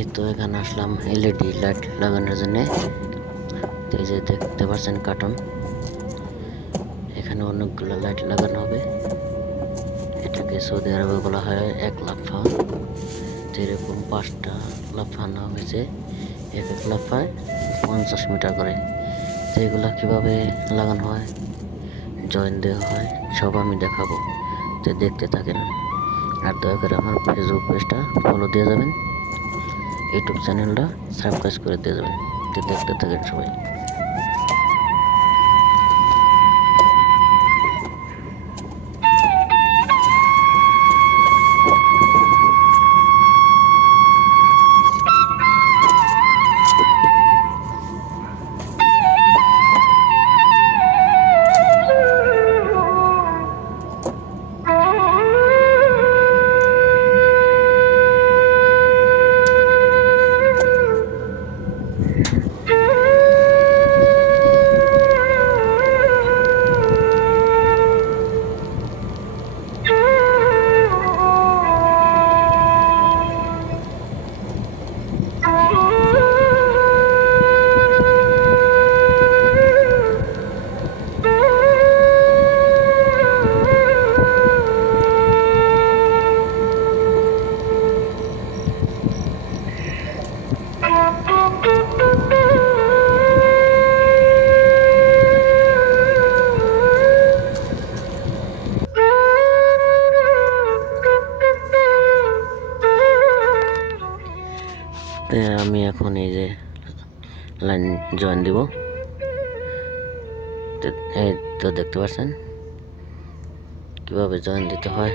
এই তো এখানে আসলাম এলইডি লাইট লাগানোর জন্য। এই যে দেখতে পাচ্ছেন কার্টন, এখানে অনেকগুলো লাইট লাগানো হবে। এটাকে সৌদি আরবে বলা হয় এক লাফা। যেরকম 5টা লাফা আনা হয়েছে, এক এক লাফায় 50 মিটার করে। তো এগুলা কীভাবে লাগানো হয়, জয়েন দেওয়া হয়, সব আমি দেখাবো। তো দেখতে থাকেন, আর দয়া করে আমার ফেসবুক পেজটা ফলো দিয়ে যাবেন, ইউটিউব চ্যানেলটা সাবস্ক্রাইব করে দিয়ে যাবেন। তো দেখতে থাকেন সবাই। আমি এখন এই যে লাইন জয়েন দিব। এই তো দেখতে পাচ্ছেন কিভাবে জয়েন দিতে হয়।